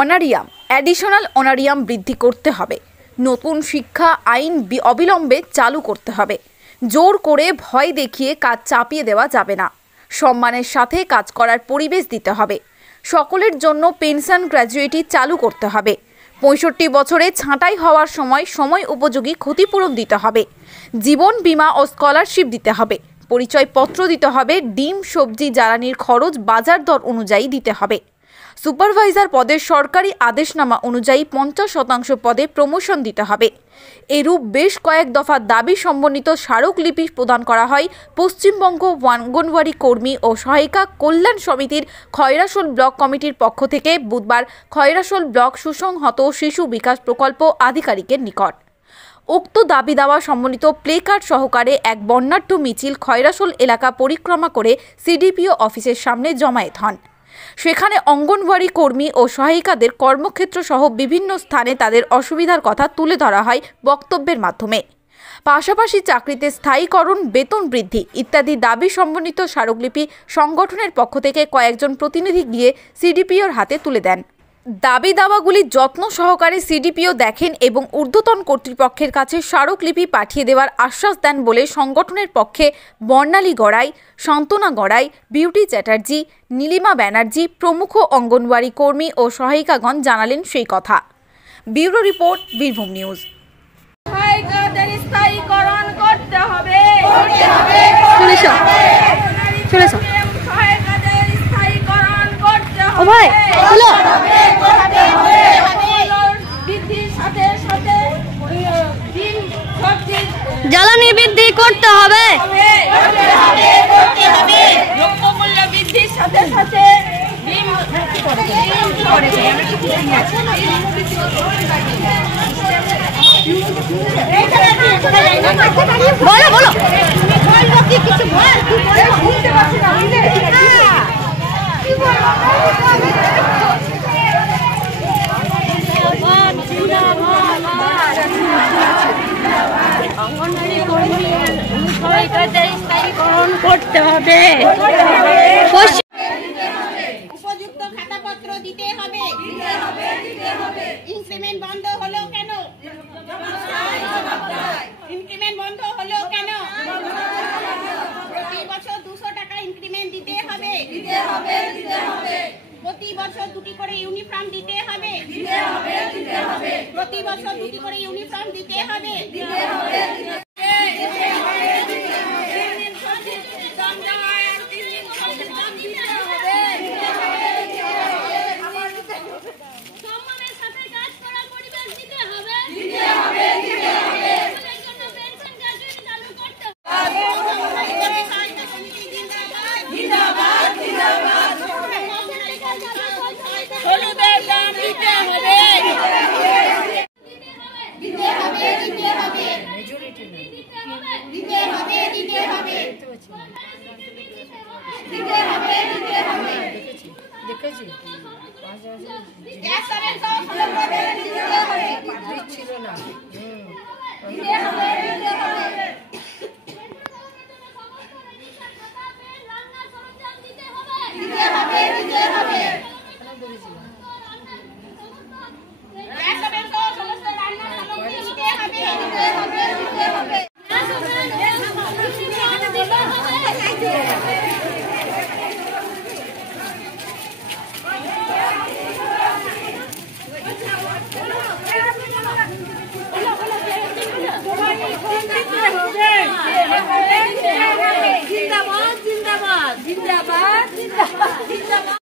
Honorarium additional honorarium বৃদ্ধি করতে হবে। নতুন শিক্ষা আইন অবিলম্বে চালু করতে হবে। জোর করে ভয় দেখিয়ে কাজ চাপিয়ে দেওয়া যাবে না। সম্মানের সাথে কাজ করার পরিবেশ দিতে হবে। সকলের জন্য পেনশন গ্র্যাজুইটি চালু করতে হবে। 65 বছরে ছাঁটাই হওয়ার সময় উপযোগী ক্ষতিপূরণ দিতে হবে। জীবন বীমা ও স্কলারশিপ দিতে হবে। পরিচয়পত্র দিতে হবে। ডিম, সবজি, জ্বালানির খরচ বাজার দর অনুযায়ী দিতে হবে। সুপারভাইজার পদের সরকারি আদেশনামা অনুযায়ী 50% পদে প্রমোশন দিতে হবে। এরূপ বেশ কয়েক দফা দাবি সমন্বিত স্মারকলিপি প্রদান করা হয় পশ্চিমবঙ্গ অঙ্গনওয়াড়ি কর্মী ও সহায়িকা কল্যাণ সমিতির খয়রাশোল ব্লক কমিটির পক্ষ থেকে বুধবার খয়রাশোল ব্লক সুসংহত শিশু বিকাশ প্রকল্প আধিকারিকের নিকট। উক্ত দাবি দাওয়া সম্বলিত প্লেকার্ড সহকারে এক বর্ণাঢ্য মিছিল খয়রাশোল এলাকা পরিক্রমা করে সিডিপিও অফিসের সামনে জমায়েত হন। সেখানে অঙ্গনওয়াড়ি কর্মী ও সহায়িকাদের কর্মক্ষেত্র সহ বিভিন্ন স্থানে তাদের অসুবিধার কথা তুলে ধরা হয় বক্তব্যের মাধ্যমে। পাশাপাশি চাকরিতে স্থায়ীকরণ, বেতন বৃদ্ধি ইত্যাদি দাবি সমন্বিত স্মারকলিপি সংগঠনের পক্ষ থেকে কয়েকজন প্রতিনিধি গিয়ে সিডিপিওর হাতে তুলে দেন। দাবি দাওয়াগুলি যত্ন সহকারে সিডিপিও দেখেন এবং ঊর্ধ্বতন কর্তৃপক্ষের কাছে স্মারকলিপি পাঠিয়ে দেওয়ার আশ্বাস দেন বলে সংগঠনের পক্ষে বর্ণালী গড়াই, সান্ত্বনা গড়াই, বিউটি চ্যাটার্জি, নীলিমা ব্যানার্জি প্রমুখ অঙ্গনওয়াড়ি কর্মী ও সহায়িকাগণ জানালেন সেই কথা। Bureau report, Birbhum news. জ্বালানি বৃদ্ধি করতে হবে। দ্রব্যমূল্য বৃদ্ধির সাথে সাথে বলো বলো অঙ্গনওয়াড়ি কর্মীদের স্থায়ীকরণ করতে হবে। উপযুক্ত খাতাপত্র দিতে হবে। ইনক্রিমেন্ট বন্ধ হলো কেন? ইনক্রিমেন্ট বন্ধ হলো কেন? প্রতি বছর 200 টাকা ইনক্রিমেন্ট দিতে হবে। প্রতি বছর 2টি করে ইউনিফর্ম দিতে হবে। প্রতি বছর 2টি করে ইউনিফর্ম দিতে হবে। জিন্দাবাদ জিন্দাবাদ জিন্দাবাদ জিন্দাবাদ।